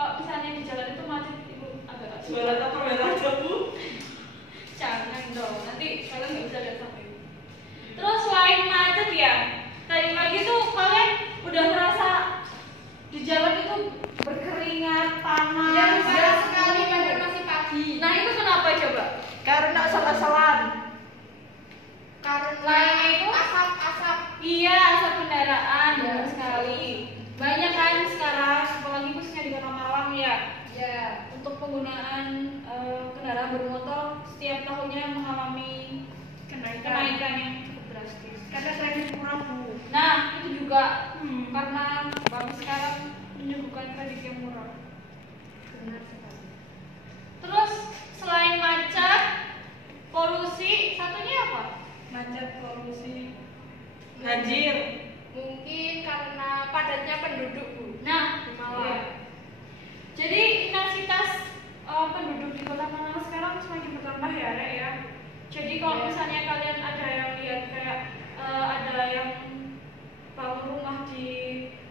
kalau misalnya di jalan itu macet ibu agak jualan apa merah aja bu? jangan dong, nanti kalian nggak bisa lihat sama ibu. Terus selain macet ya, tadi pagi tuh kalian udah merasa di jalan itu berkeringat, panas, Ya, panas sekali padahal masih pagi. Nah itu kenapa coba? Karena asal-asalan. Karena itu asap-asap. Iya, asap kendaraan benar sekali. Banyak kan sekarang, apalagi khususnya di Kota Malang ya. Ya. Untuk penggunaan kendaraan bermotor setiap tahunnya mengalami kenaikan yang cukup drastis. Karena kredit murah bu. Nah itu juga karena bank sekarang menyuguhkan kredit yang murah. Benar sekali. Terus selain macet, polusi, satunya apa? Macet, polusi, banjir. Mungkin karena padatnya penduduk bu. Nah, Di Malang. iya. Jadi intensitas penduduk di Kota Malang sekarang semakin bertambah ya, Rek ya. Jadi kalau misalnya kalian ada yang lihat kayak ada yang bangun rumah di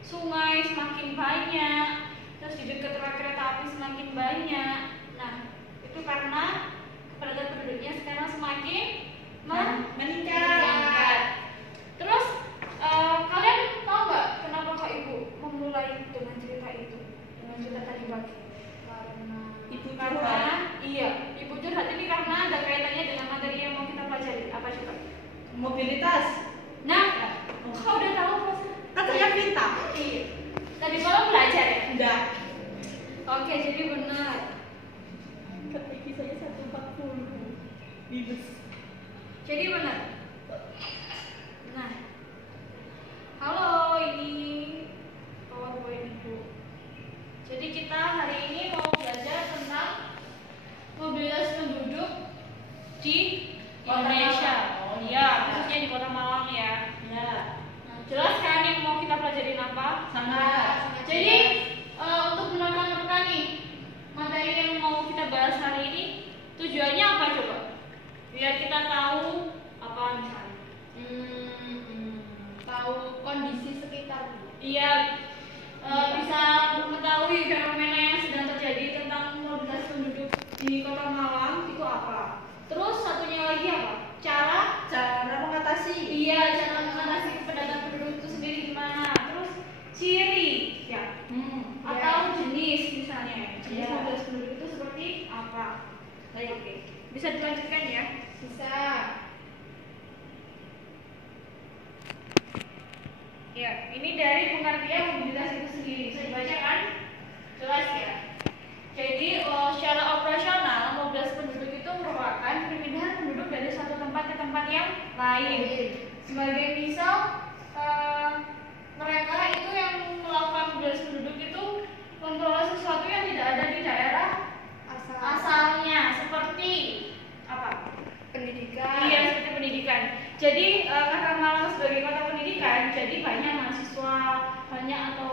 sungai semakin banyak, terus di dekat rel kereta api semakin banyak. Nah, itu karena kepadatan penduduknya sekarang semakin meningkat. Terus kalian tahu nggak kenapa Kak Ibu memulai dengan cerita itu, dengan cerita tadi pagi? Karena Ibu curhat ini karena ada kaitannya dengan materi yang mau kita pelajari. Apa coba? Mobilitas. Nah, kau udah tahu Mas? Kan saya pintar. Iya. Tadi malam belajar ya? Enggak. Oke, jadi benar. Kaki saya 140 bibes. Jadi benar. Nah, halo, ini PowerPoint Ibu. Jadi kita hari ini mau belajar tentang mobilitas penduduk di Indonesia. Oh iya, khususnya di Kota Malang ya. Ya. Nah, jelas kan yang mau kita pelajarin apa? Sangat. Jadi untuk menekan nih materi yang mau kita bahas hari ini, tujuannya apa coba? Biar kita tahu apa misalnya. Tahu kondisi sekitar bu. Iya, bisa mengetahui fenomena yang sedang terjadi tentang mobilitas penduduk di Kota Malang itu apa. Terus satunya lagi apa? Cara mengatasi. Iya, cara mengatasi kepadatan penduduk itu sendiri gimana. Terus ciri ya, atau jenis misalnya. Jenis Ya. mobilitas penduduk itu seperti apa? Baik, oke. Bisa dilanjutkan ya? Bisa. Ya, ini dari pengertian mobilitas itu sendiri. Bisa dibaca kan? Jelas ya. Jadi secara operasional mobilitas penduduk itu merupakan perpindahan penduduk dari satu tempat ke tempat yang lain. Sebagai misal mereka itu yang melakukan mobilitas penduduk itu memperoleh sesuatu yang tidak ada di daerah asalnya, seperti apa? Pendidikan. Iya, seperti pendidikan. Jadi karena Malang sebagai kota pendidikan, jadi banyak mahasiswa, banyak atau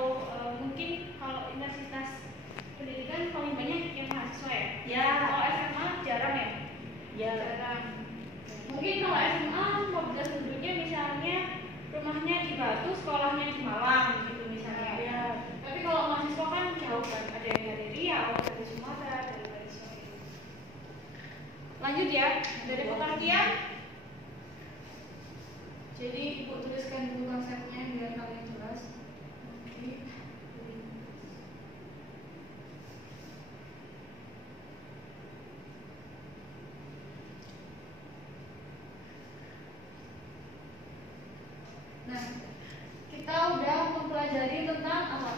mungkin kalau intensitas pendidikan paling banyak yang mahasiswa ya. Ya. Kalau SMA jarang ya. Ya. Jarang. Mungkin kalau SMA mobilitas penduduknya misalnya rumahnya di Batu, sekolahnya di Malang gitu misalnya. Ya. Tapi kalau mahasiswa kan jauh kan, ada yang dari Riau, dari Sumatera, dari Sulawesi. Lanjut ya, dari pengertian. Jadi Ibu tuliskan dulu konsepnya biar kalian jelas. Oke. Nah, kita udah mempelajari tentang apa?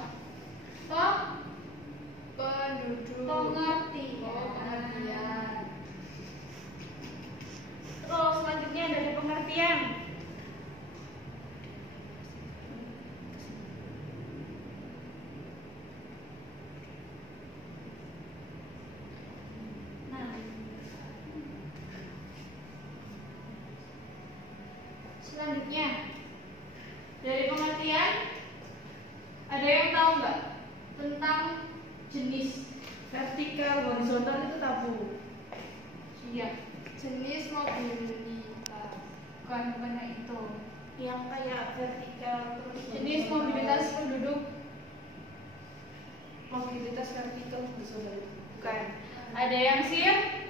Penduduk. Pengertian. Pengertian. Terus selanjutnya dari pengertian. Nah, selanjutnya dari pengertian ada yang tahu nggak tentang jenis? Vertikal, horizontal itu tabu. Iya, Jenis mobilitas. bukan itu. Yang kayak vertikal terus. Jenis mobilitas penduduk mobilitas vertikal horizontal. Bukan. Ada yang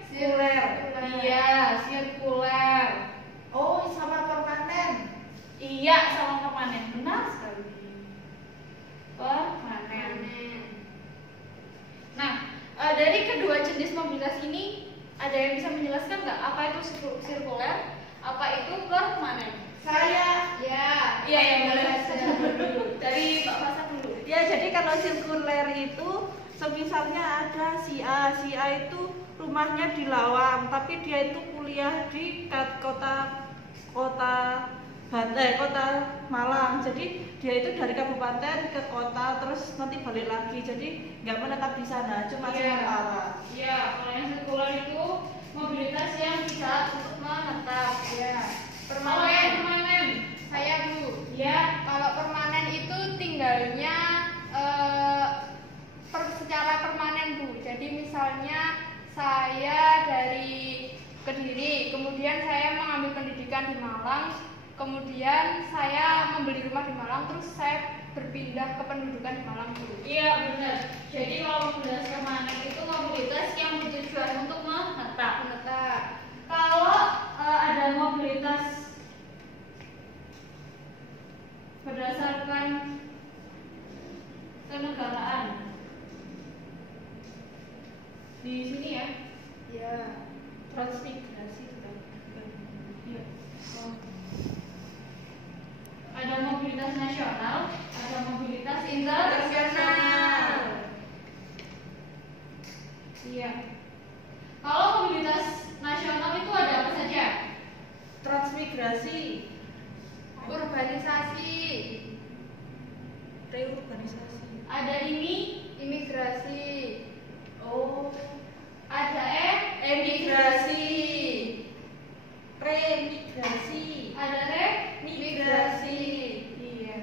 Sirkuler. Iya, sirkuler. Oh, sama permanen. Iya, sama permanen. Benar sekali. Permanen. Nah, dari kedua jenis mobilitas ini ada yang bisa menjelaskan nggak apa itu sirkuler, apa itu permanen? Saya. Ya. Iya, yang boleh dulu. Dari Mbak Fasa dulu. Ya, jadi kalau sirkuler itu semisalnya ada si A itu rumahnya di Lawang, tapi dia itu kuliah di kota Malang. Jadi dia itu dari kabupaten ke kota terus nanti balik lagi. Jadi nggak menetap di sana, cuma sementara. Iya, kalau yang sirkuler itu mobilitas yang bisa untuk menetap. Ya. Kalau yang permanen, Saya Bu. ya. Kalau permanen itu tinggalnya secara permanen Bu. Jadi misalnya saya dari Kediri, kemudian saya mengambil pendidikan di Malang, kemudian saya membeli rumah di Malang, terus saya berpindah ke pendudukan di Malang Bu. Iya benar. Jadi kalau mobilitas permanen itu mobilitas yang bertujuan untuk menetap. Kalau ada mobilitas berdasarkan kenegaraan di sini ya. Ya. Transmigrasi kan. Iya. Oh. Ada mobilitas nasional, ada mobilitas internasional. Iya. Kalau mobilitas nasional itu ada apa saja? Transmigrasi, Urbanisasi, reurbanisasi. Ada ini, imigrasi, Oh, ada emigrasi, remigrasi, ada migrasi. Iya.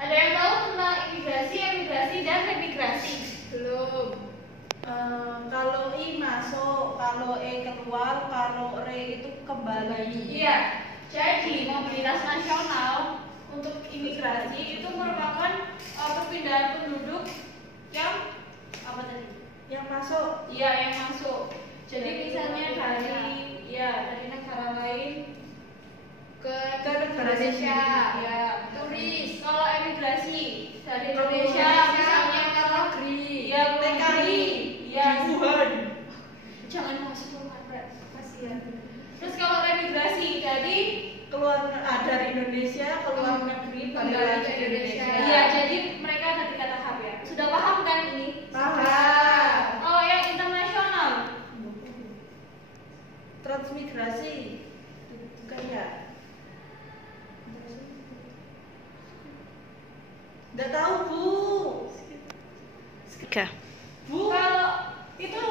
Ada yang tahu tentang imigrasi, emigrasi, dan remigrasi? belum. Kalau I masuk, kalau E keluar, kalau re itu kembali. Iya. Jadi mobilitas nasional untuk imigrasi itu merupakan perpindahan penduduk yang apa tadi? Yang masuk. Iya, yang masuk. Jadi misalnya dari negara lain Ke negara Indonesia. sendiri. ya Turis. Kalau emigrasi dari Kalau Indonesia misalnya ke luar negeri. ya TKI ya di Wuhan. jangan masuk rumah kasihan. Terus kalau remigrasi jadi Keluar dari Indonesia, keluar negeri, balik Kembali lagi ke ke Indonesia. Indonesia. iya, jadi mereka ada 3 tahap ya. Sudah paham kan ini? Paham. Kalau yang internasional Transmigrasi kayak nggak tahu Bu. Bu, kalau itu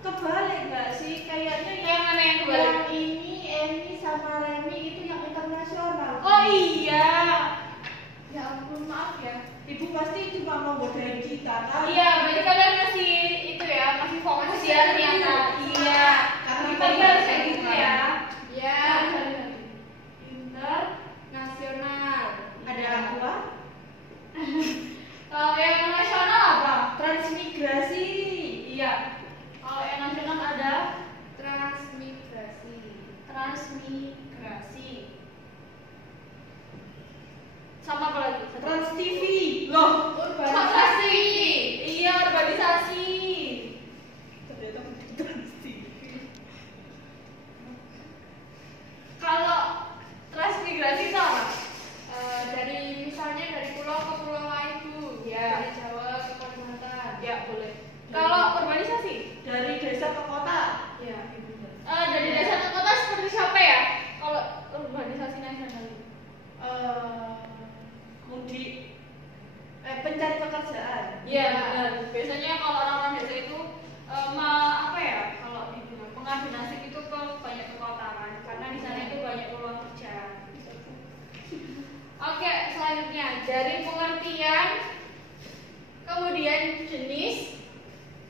kebalik nggak sih? Kayaknya yang mana yang kebalik? yang ini Emi sama Remi itu yang internasional. Oh iya. Ya ampun, maaf ya. Ibu pasti cuma mau godain kita kan? Iya, berarti kalian masih itu ya, masih fokus ya ternyata. Iya. Karena Kita harus kayak gitu ya. Ya. Internasional. Ada aqua, Kalau yang nasional apa? transmigrasi. Iya. Kalau yang nasional ada Transmigrasi. transmigrasi. Sama apa lagi? Trans TV. Loh, Urbanisasi. Iya, urbanisasi. ternyata Trans TV. Kalau transmigrasi itu apa? Dari misalnya dari pulau ke pulau lain Bu. Ya. Dari Jawa ke Kalimantan. Ya, boleh. Kalau urbanisasi? Dari desa ke kota. Ya. Dari desa ke kota seperti siapa ya? Kalau urbanisasi nasional itu? Mudik, pencari pekerjaan. Iya, benar. Biasanya kalau orang-orang desa itu apa ya? Kalau dibilang pengadu nasib itu banyak ke kota kan, karena di sana itu banyak peluang kerja. Oke, selanjutnya dari pengertian, kemudian jenis,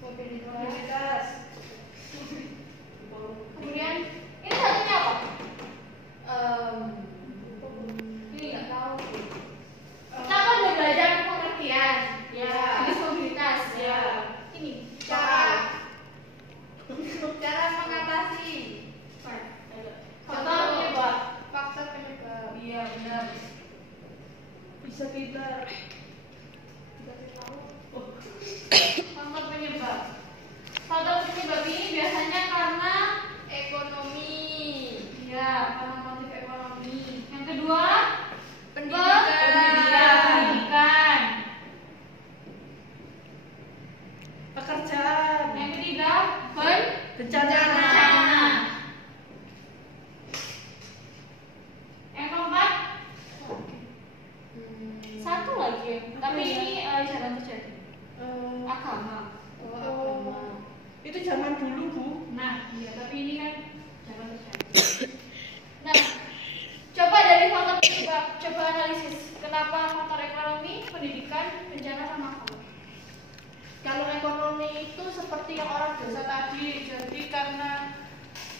Mobilitas. kemudian ini satunya apa? Ini nggak tahu. Kita kan udah belajar sekitar Faktor penyebab. Faktor penyebab ini biasanya karena Ekonomi. ya karena motif ekonomi. Yang kedua, Pendidikan. pekerjaan, Yang ketiga, bencana, Yang keempat, satu lagi ya. Tapi ini jarang terjadi. Agama. Oh, itu zaman dulu Bu. Nah, iya, tapi ini kan jarang terjadi. Nah, coba dari faktor penyebab, coba analisis kenapa faktor ekonomi, pendidikan, bencana sama agama. Kalau ekonomi itu seperti yang orang desa tadi, jadi karena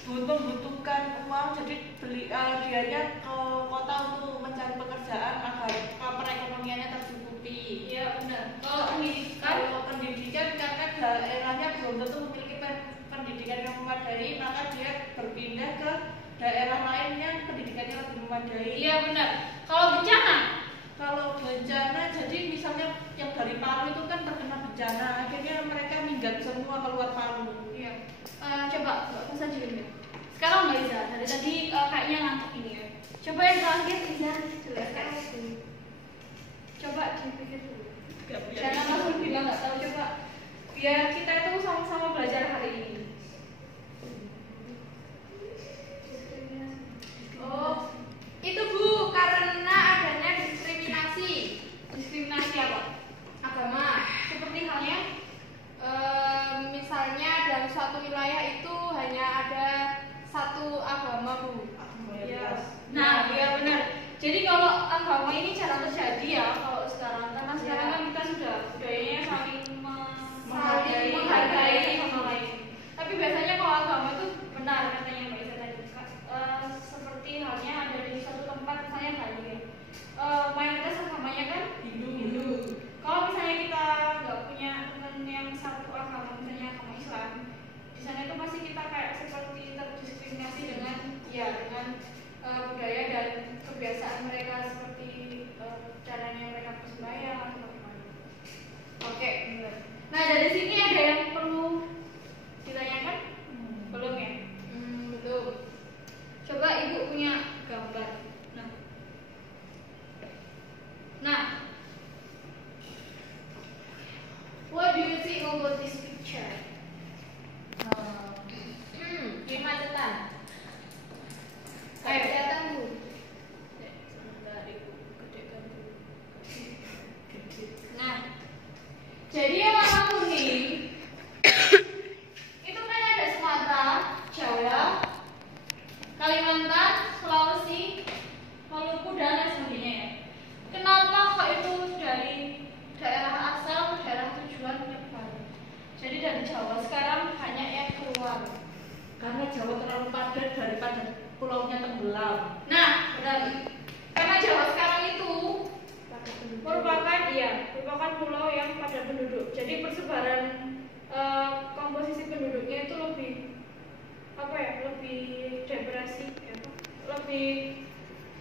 membutuhkan uang, jadi dianya ke kota untuk mencari pekerjaan agar perekonomiannya tercukupi. Iya benar. Kalau pendidikan, Kalau pendidikan karena daerahnya belum tentu memiliki pendidikan yang memadai, maka dia berpindah ke daerah lain yang pendidikannya lebih memadai. iya benar. Kalau bencana, Kalau bencana, jadi misalnya yang dari Palu itu kan terkena bencana, akhirnya mereka minggat semua keluar Palu. iya. Coba Mbak Fasa dulu ya. Sekarang Mbak Iza, dari tadi kayaknya ngantuk ini ya. Coba yang terakhir Iza jelaskan. Coba dipikir dulu. Jangan langsung bilang nggak tahu, coba biar kita itu sama-sama belajar hari ini. Oh, itu Bu, karena adanya diskriminasi. Diskriminasi apa? Agama. Seperti halnya Misalnya dalam suatu wilayah itu hanya ada satu agama Bu. ya. Nah, iya benar. Jadi kalau agama ini jarang terjadi ya kalau sekarang, karena sekarang kan kita sudah budayanya saling menghargai sama lain. Tapi biasanya kalau agama itu benar katanya Mbak Iza tadi. Seperti halnya ada di suatu tempat misalnya Bali ya. Mayoritas agamanya kan Hindu. Kalau misalnya kita nggak punya teman yang satu agama, misalnya agama Islam, di sana itu pasti kita kayak seperti terdiskriminasi dengan budaya dan kebiasaan mereka, seperti caranya mereka bersembahyang atau bagaimana. Oke, benar. Nah dari sini ada yang perlu ditanyakan? Belum ya? Belum. Coba ibu punya gambar. Nah, what do you think about this picture? Kemacetan. Ayo. Kelihatan Bu. Sebentar, ibu gedekan dulu. Nah, jadi yang warna kuning itu kan ada Sumatera, Jawa, Kalimantan, Sulawesi, Maluku dan lain sebagainya ya. Kenapa kok itu dari daerah asal ke daerah tujuan terbalik? Jadi dari Jawa sekarang banyak yang keluar. Karena Jawa terlalu padat daripada pulaunya tenggelam. Nah, benar. Karena Jawa sekarang itu merupakan pulau yang padat penduduk. Jadi persebaran komposisi penduduknya itu lebih lebih depresi, lebih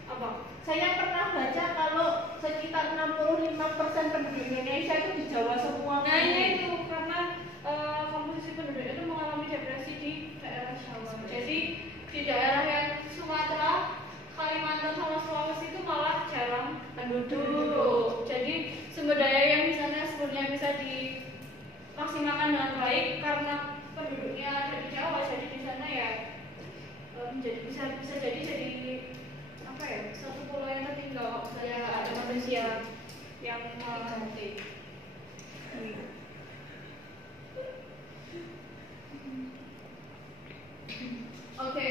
apa? Saya pernah baca kalau sekitar 65% penduduk Indonesia itu di Jawa semua. Nah, itu karena komposisi penduduk itu mengalami depresi di daerah Jawa. Jadi di daerah yang Sumatera, Kalimantan sama Sulawesi itu malah jarang penduduk. Jadi sumber daya yang di sana sebenarnya bisa dimaksimalkan dengan baik karena penduduknya ada di Jawa. Jadi di sana ya bisa jadi satu pulau yang tertinggal. Misalnya nggak ada manusia yang mengganti. Oke.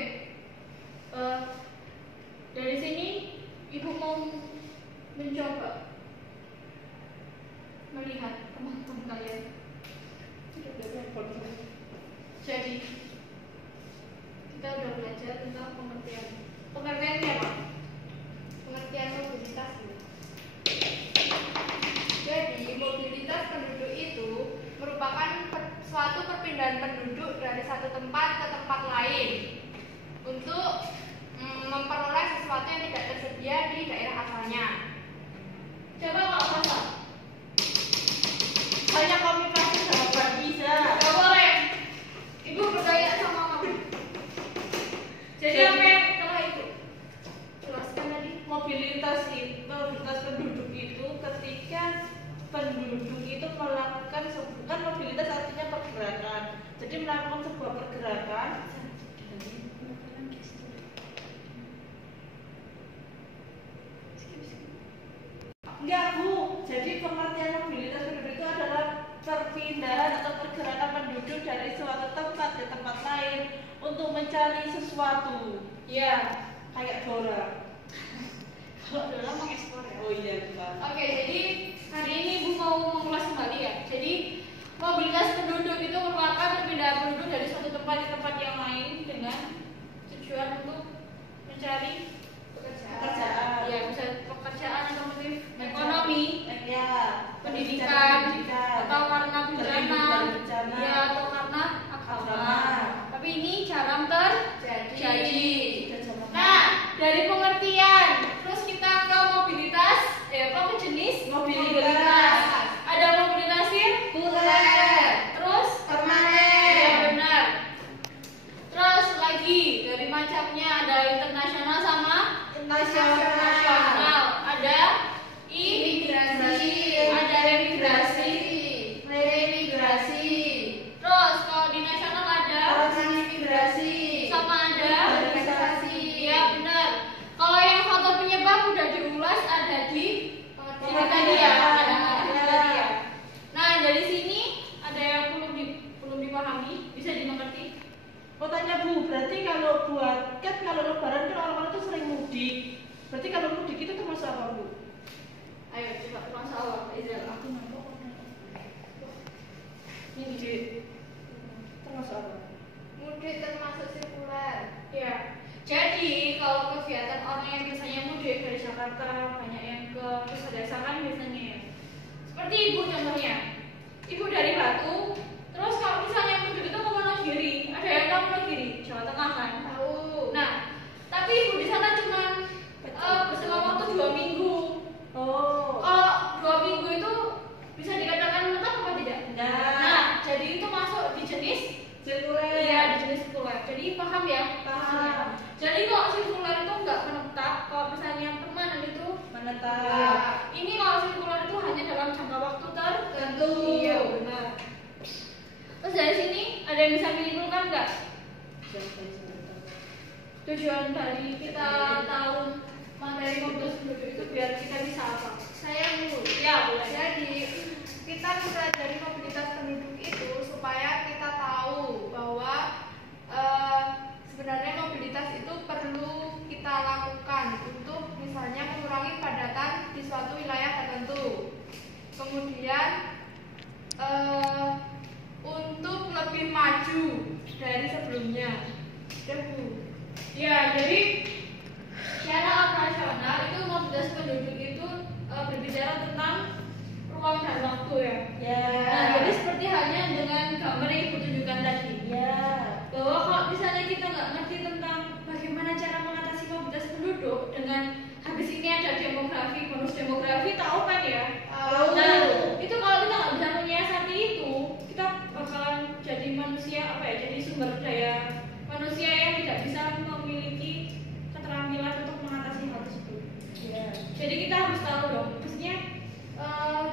Dari sini ibu mau mencoba melihat teman-teman kalian. Jadi kita udah belajar tentang pengertian. Pengertiannya apa? Pengertian mobilitas Bu. Jadi mobilitas penduduk itu merupakan suatu perpindahan penduduk dari satu tempat ke tempat lain untuk memperoleh sesuatu yang tidak tersedia di daerah asalnya. Jadi melakukan sebuah pergerakan. Enggak Bu, jadi pengertian mobilitas penduduk itu adalah perpindahan atau pergerakan penduduk dari suatu tempat ke tempat lain untuk mencari sesuatu. Ya, Kayak Dora. kalau Dora mengekspor ya. Oh iya Mbak. Oke, jadi hari ini Bu mau mengulas kembali ya. Jadi mobilitas penduduk itu merupakan perpindahan penduduk dari suatu tempat ke tempat yang lain dengan tujuan untuk mencari Pekerjaan. Ya, bisa pekerjaan atau motif ekonomi, Ya, pendidikan, pendidikan. atau karena bencana, bencana. ya atau karena agama. Agama. Tapi ini jarang terjadi. Sudah Nah, dari pengertian, terus kita ke mobilitas, apa ke jenis Mobilitas. Ada mobilitas sirkuler, terus permanen. ya benar. Terus lagi dari macamnya ada internasional sama nasional. Ada Imigrasi. ada remigrasi. Remigrasi. Terus kalau di nasional ada Transmigrasi. sama ada Organisasi. ya benar. Kalau yang faktor penyebab udah diulas ada di sini tadi ya, ada tadi ya. Nah dari sini ada yang belum dipahami, bisa dimengerti. Mau tanya Bu, berarti kalau buat kan kalau lebaran kan orang-orang tuh sering mudik. Berarti kalau mudik itu termasuk apa Bu? Ayo coba masalah Izal. Aku nangkep. Mudik termasuk apa? Mudik termasuk sirkuler. Ya. Jadi kalau kegiatan orang yang biasanya mudik dari Jakarta banyak yang ke desa-desa kan biasanya ya. Seperti ibu contohnya. Ibu dari Batu, terus kalau misalnya mudik itu ke Wonogiri, ada yang tahu Wonogiri, Jawa Tengah kan? Tahu. Nah, tapi ibu di sana cuma berselang waktu 2 minggu. Oh. Kalau 2 minggu itu bisa dikatakan menetap apa tidak? Enggak. Nah, jadi itu masuk di jenis Sirkuler. iya di jenis sirkuler. Jadi paham ya? Paham. Jadi kalau sirkuler itu nggak menetap, kalau misalnya permanen itu Menetap. ini kalau sirkuler itu hanya dalam jangka waktu tertentu. Iya benar. Terus dari sini ada yang bisa menyimpulkan nggak tujuan dari kita tahu materi mobilitas penduduk itu biar kita bisa apa? Saya dulu. Ya boleh. Jadi kita mempelajari mobilitas penduduk itu supaya kita tahu bahwa sebenarnya mobilitas itu perlu kita lakukan untuk misalnya mengurangi padatan di suatu wilayah tertentu. Kemudian untuk lebih maju dari sebelumnya. Ya, jadi secara operasional itu mobilitas penduduk itu berbicara tentang ruang dan waktu ya. Ya. Nah, jadi seperti halnya dengan gambar yang ibu tunjukkan tadi. Ya. Bahwa kalau misalnya kita nggak ngerti tentang bagaimana cara mengatasi mobilitas penduduk dengan habis ini ada demografi, bonus demografi, tahu kan ya? Tahu. Nah, itu kalau kita nggak bisa menyiasati itu, kita bakalan jadi manusia apa ya? Jadi sumber daya manusia yang tidak bisa memiliki keterampilan untuk mengatasi hal tersebut. Ya. Jadi kita harus tahu dong, maksudnya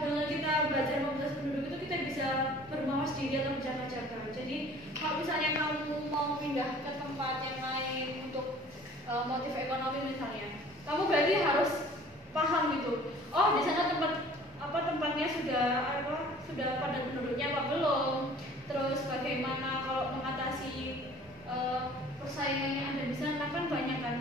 dengan kita belajar mobilitas penduduk itu kita bisa bermawas diri atau berjaga-jaga. Jadi kalau misalnya kamu mau pindah ke tempat yang lain untuk motif ekonomi misalnya, kamu berarti harus paham gitu. Oh di sana tempatnya sudah padat penduduknya apa belum? Terus bagaimana kalau mengatasi persaingan yang ada di sana kan banyak kan